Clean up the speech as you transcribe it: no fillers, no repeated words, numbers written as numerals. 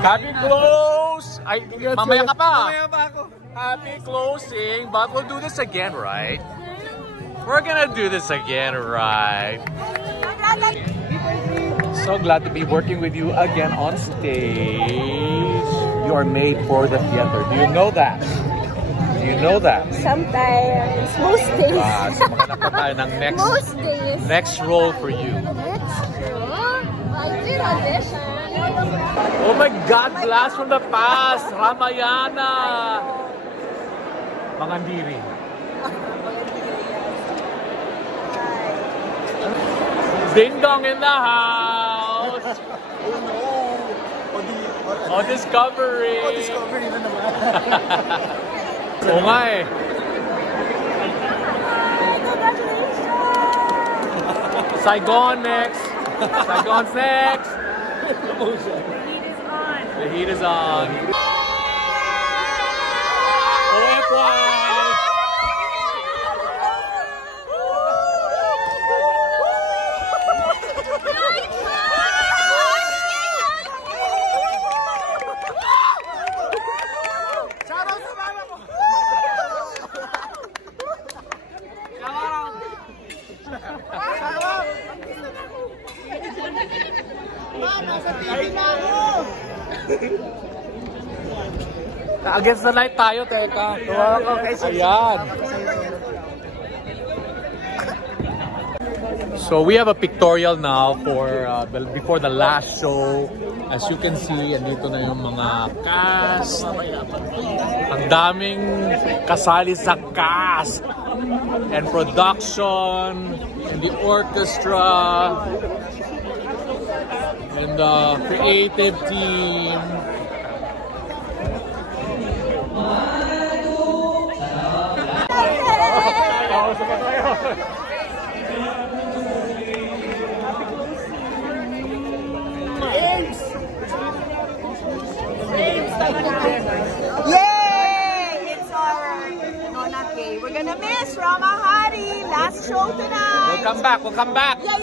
Happy close! Ay, mamaya ka pa. Mamaya pa ako. Happy closing, but we'll do this again, right? We're gonna do this again, right? So glad to be working with you again on stage. You are made for the theater. Do you know that? Do you know that? Sometimes, most days. So maghanap pa tayo ng Most days. next role for you. That's true. I did audition. Oh my God! Blast from the past! Ramayana! Mangandiri. Ding dong in the house! Oh no! Oh, Discovery! Oh, Discovery na naman. Oo nga eh. Saigon next! Saigon's next! The heat is on. Against the light tayo, teka. Ayan. So we have a pictorial now for before the last show. As you can see, andito na yung mga cast. Ang daming kasali sa cast and production and the orchestra and the creative team. Yay! It's our... No, not gay. We're gonna miss Ramahari. Last show tonight. We'll come back. We'll come back. Yeah.